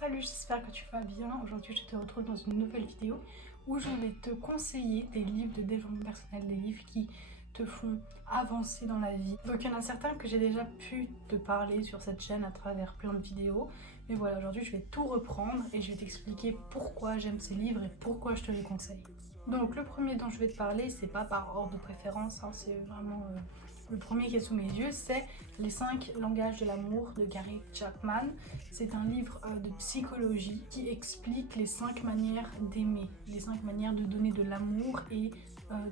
Salut, j'espère que tu vas bien. Aujourd'hui, je te retrouve dans une nouvelle vidéo où je vais te conseiller des livres de développement personnel, des livres qui te font avancer dans la vie. Donc, il y en a certains que j'ai déjà pu te parler sur cette chaîne à travers plein de vidéos. Mais voilà, aujourd'hui, je vais tout reprendre et je vais t'expliquer pourquoi j'aime ces livres et pourquoi je te les conseille. Donc, le premier dont je vais te parler, c'est pas par ordre de préférence, hein, c'est vraiment le premier qui est sous mes yeux, c'est Les 5 langages de l'amour de Gary Chapman. C'est un livre de psychologie qui explique les 5 manières d'aimer, les 5 manières de donner de l'amour et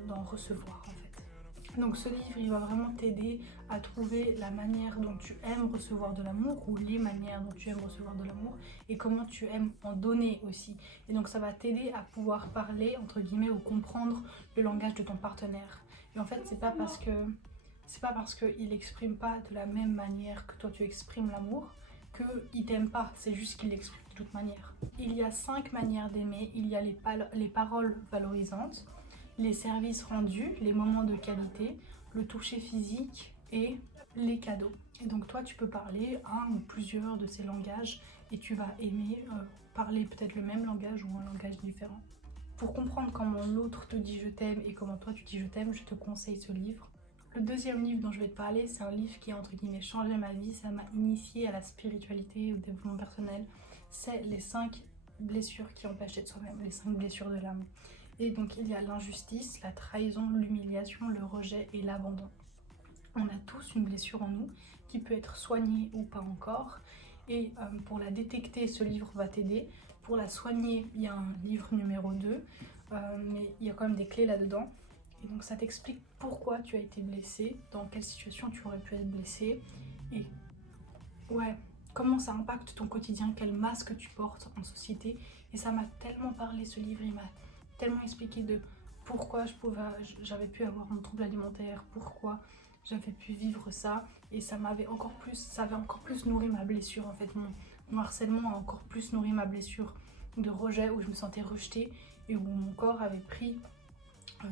d'en recevoir en fait. Donc ce livre, il va vraiment t'aider à trouver la manière dont tu aimes recevoir de l'amour ou les manières dont tu aimes recevoir de l'amour et comment tu aimes en donner aussi. Et donc ça va t'aider à pouvoir parler, entre guillemets, ou comprendre le langage de ton partenaire. Et en fait, c'est pas parce qu'il n'exprime pas de la même manière que toi tu exprimes l'amour qu'il t'aime pas, c'est juste qu'il l'exprime de toute manière. Il y a 5 manières d'aimer, il y a les paroles valorisantes, les services rendus, les moments de qualité, le toucher physique et les cadeaux. Et donc toi tu peux parler un ou plusieurs de ces langages et tu vas aimer parler peut-être le même langage ou un langage différent. Pour comprendre comment l'autre te dit je t'aime et comment toi tu dis je t'aime, je te conseille ce livre. Le deuxième livre dont je vais te parler, c'est un livre qui a entre guillemets changé ma vie, ça m'a initié à la spiritualité, au développement personnel. C'est Les 5 blessures qui empêchent d'être soi-même, les 5 blessures de l'âme. Et donc il y a l'injustice, la trahison, l'humiliation, le rejet et l'abandon. On a tous une blessure en nous qui peut être soignée ou pas encore. Et pour la détecter, ce livre va t'aider. Pour la soigner, il y a un livre numéro 2, mais il y a quand même des clés là-dedans. Et donc ça t'explique pourquoi tu as été blessé, dans quelle situation tu aurais pu être blessé, et comment ça impacte ton quotidien, quel masque tu portes en société. Et ça m'a tellement parlé ce livre, il m'a tellement expliqué de pourquoi j'avais pu avoir un trouble alimentaire, pourquoi j'avais pu vivre ça, et ça avait encore plus nourri ma blessure en fait. Mon harcèlement a encore plus nourri ma blessure de rejet, où je me sentais rejetée et où mon corps avait pris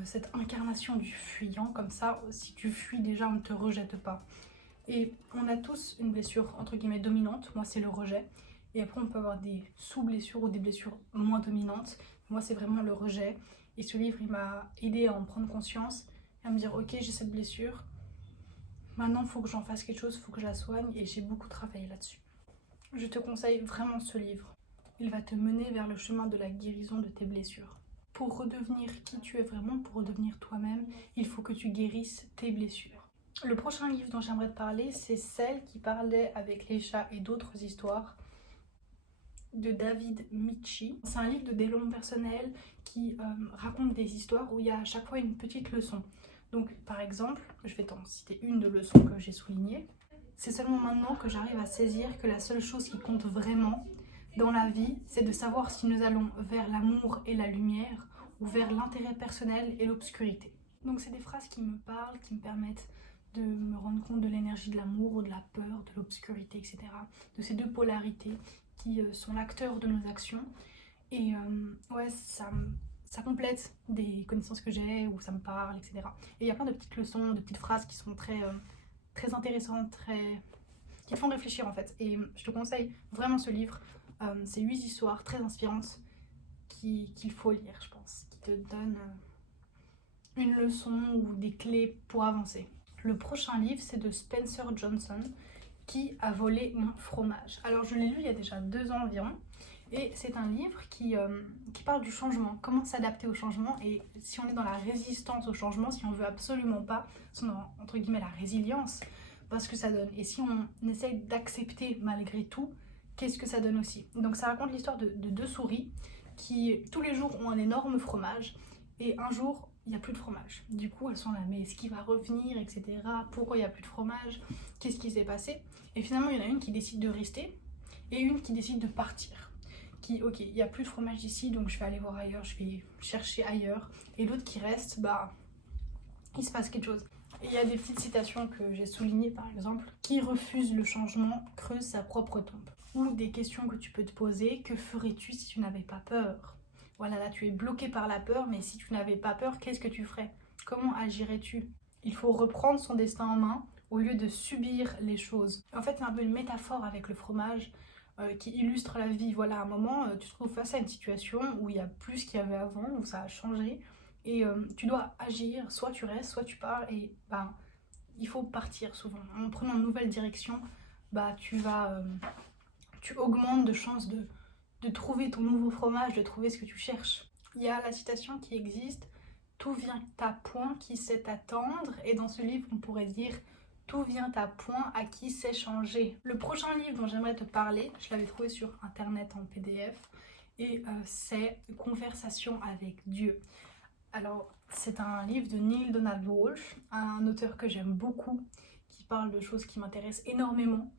cette incarnation du fuyant, comme ça, si tu fuis déjà, on ne te rejette pas. Et on a tous une blessure entre guillemets dominante, moi c'est le rejet, et après on peut avoir des sous-blessures ou des blessures moins dominantes. Moi c'est vraiment le rejet, et ce livre il m'a aidé à en prendre conscience, et à me dire ok, j'ai cette blessure, maintenant il faut que j'en fasse quelque chose, il faut que je la soigne, et j'ai beaucoup travaillé là-dessus. Je te conseille vraiment ce livre, il va te mener vers le chemin de la guérison de tes blessures. Pour redevenir qui tu es vraiment, pour redevenir toi-même, il faut que tu guérisses tes blessures. Le prochain livre dont j'aimerais te parler, c'est Celle qui parlait avec les chats et d'autres histoires de David Michie. C'est un livre de développement personnel qui raconte des histoires où il y a à chaque fois une petite leçon. Donc par exemple, je vais t'en citer une de leçons que j'ai soulignées. C'est seulement maintenant que j'arrive à saisir que la seule chose qui compte vraiment dans la vie, c'est de savoir si nous allons vers l'amour et la lumière ou vers l'intérêt personnel et l'obscurité. Donc c'est des phrases qui me parlent, qui me permettent de me rendre compte de l'énergie de l'amour ou de la peur, de l'obscurité, etc. De ces deux polarités qui sont l'acteur de nos actions. Et ça complète des connaissances que j'ai, ou ça me parle, etc. Et il y a plein de petites leçons, de petites phrases qui sont très intéressantes, qui font réfléchir en fait. Et je te conseille vraiment ce livre. C'est 8 histoires très inspirantes qu'il faut lire, je pense, qui te donnent une leçon ou des clés pour avancer. Le prochain livre, c'est de Spencer Johnson, Qui a volé mon fromage. Alors je l'ai lu il y a déjà 2 ans environ, et c'est un livre qui parle du changement, comment s'adapter au changement, et si on est dans la résistance au changement, si on veut absolument pas, si on est dans, entre guillemets, la résilience, parce que ça donne. Et si on essaye d'accepter malgré tout, qu'est-ce que ça donne aussi. Donc ça raconte l'histoire de 2 souris qui tous les jours ont un énorme fromage, et un jour il n'y a plus de fromage. Du coup elles sont là, mais est-ce qu'il va revenir, etc. Pourquoi il n'y a plus de fromage, qu'est-ce qui s'est passé. Et finalement il y en a une qui décide de rester et une qui décide de partir, qui ok, il n'y a plus de fromage ici, donc je vais aller voir ailleurs, je vais chercher ailleurs. Et l'autre qui reste, il se passe quelque chose. Et il y a des petites citations que j'ai soulignées, par exemple: qui refuse le changement creuse sa propre tombe. Ou des questions que tu peux te poser: que ferais-tu si tu n'avais pas peur? Voilà, là tu es bloqué par la peur, mais si tu n'avais pas peur, qu'est-ce que tu ferais? Comment agirais-tu? Il faut reprendre son destin en main au lieu de subir les choses. En fait, c'est un peu une métaphore avec le fromage. qui illustre la vie. Voilà, à un moment, tu te trouves face à une situation où il y a plus qu'il y avait avant, où ça a changé, et tu dois agir, soit tu restes, soit tu pars, et ben, il faut partir souvent. En prenant une nouvelle direction, bah, tu augmentes de chances de trouver ton nouveau fromage, de trouver ce que tu cherches. Il y a la citation qui existe, tout vient à point qui sait attendre, et dans ce livre on pourrait dire tout vient à point à qui sait changer. Le prochain livre dont j'aimerais te parler, je l'avais trouvé sur internet en PDF, et c'est Conversation avec Dieu. Alors c'est un livre de Neale Donald Walsch, un auteur que j'aime beaucoup, qui parle de choses qui m'intéressent énormément,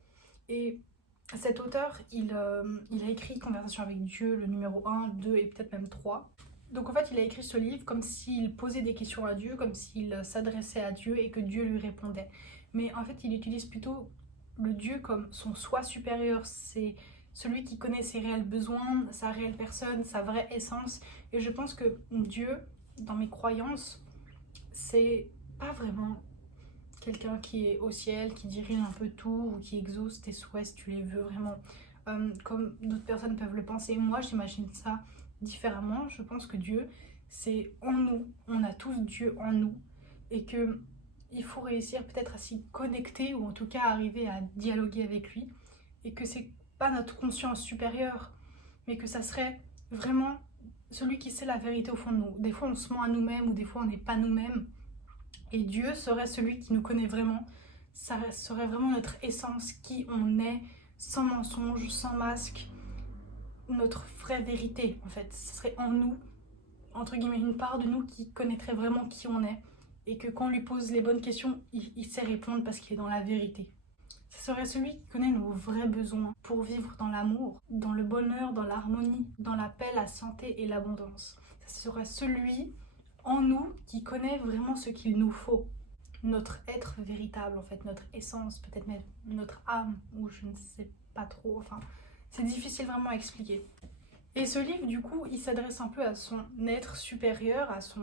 et cet auteur, il a écrit Conversation avec Dieu, le numéro 1, 2 et peut-être même 3. Donc en fait, il a écrit ce livre comme s'il posait des questions à Dieu, comme s'il s'adressait à Dieu et que Dieu lui répondait. Mais en fait, il utilise plutôt le Dieu comme son soi supérieur. C'est celui qui connaît ses réels besoins, sa réelle personne, sa vraie essence. Et je pense que Dieu, dans mes croyances, c'est pas vraiment quelqu'un qui est au ciel, qui dirige un peu tout, ou qui exauce tes souhaits si tu les veux vraiment, comme d'autres personnes peuvent le penser. Moi, j'imagine ça différemment. Je pense que Dieu, c'est en nous. On a tous Dieu en nous. Et que il faut réussir peut-être à s'y connecter, ou en tout cas arriver à dialoguer avec lui. Et que c'est pas notre conscience supérieure, mais que ça serait vraiment celui qui sait la vérité au fond de nous. Des fois, on se ment à nous-mêmes, ou des fois, on n'est pas nous-mêmes. Et Dieu serait celui qui nous connaît vraiment. Ça serait vraiment notre essence, qui on est, sans mensonge, sans masque. Notre vraie vérité, en fait. Ce serait en nous, entre guillemets, une part de nous qui connaîtrait vraiment qui on est. Et que quand on lui pose les bonnes questions, il sait répondre parce qu'il est dans la vérité. Ce serait celui qui connaît nos vrais besoins pour vivre dans l'amour, dans le bonheur, dans l'harmonie, dans la paix, la santé et l'abondance. Ce serait celui en nous qui connaît vraiment ce qu'il nous faut. Notre être véritable, en fait, notre essence, peut-être même notre âme, ou je ne sais pas trop, enfin, c'est difficile vraiment à expliquer. Et ce livre, du coup, il s'adresse un peu à son être supérieur, à son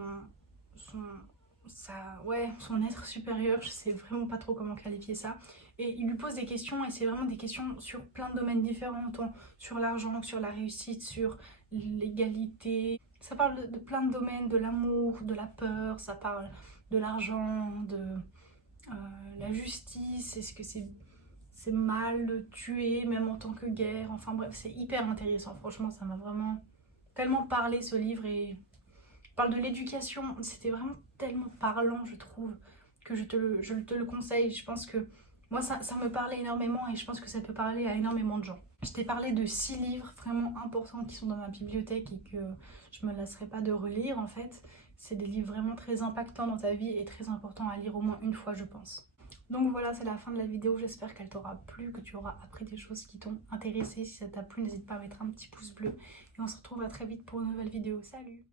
être supérieur, je sais vraiment pas trop comment qualifier ça. Et il lui pose des questions, et c'est vraiment des questions sur plein de domaines différents, tant sur l'argent, sur la réussite, sur l'égalité. Ça parle de plein de domaines, de l'amour, de la peur, ça parle de l'argent, de la justice, est-ce que c'est mal de tuer, même en tant que guerre, enfin bref, c'est hyper intéressant, franchement, ça m'a vraiment tellement parlé ce livre, et parle de l'éducation, c'était vraiment tellement parlant, je trouve, que je te le conseille. Je pense que moi ça me parlait énormément, et je pense que ça peut parler à énormément de gens. Je t'ai parlé de 6 livres vraiment importants qui sont dans ma bibliothèque et que je me lasserai pas de relire en fait. C'est des livres vraiment très impactants dans ta vie et très importants à lire au moins une fois, je pense. Donc voilà, c'est la fin de la vidéo, j'espère qu'elle t'aura plu, que tu auras appris des choses qui t'ont intéressé. Si ça t'a plu, n'hésite pas à mettre un petit pouce bleu, et on se retrouve à très vite pour une nouvelle vidéo. Salut!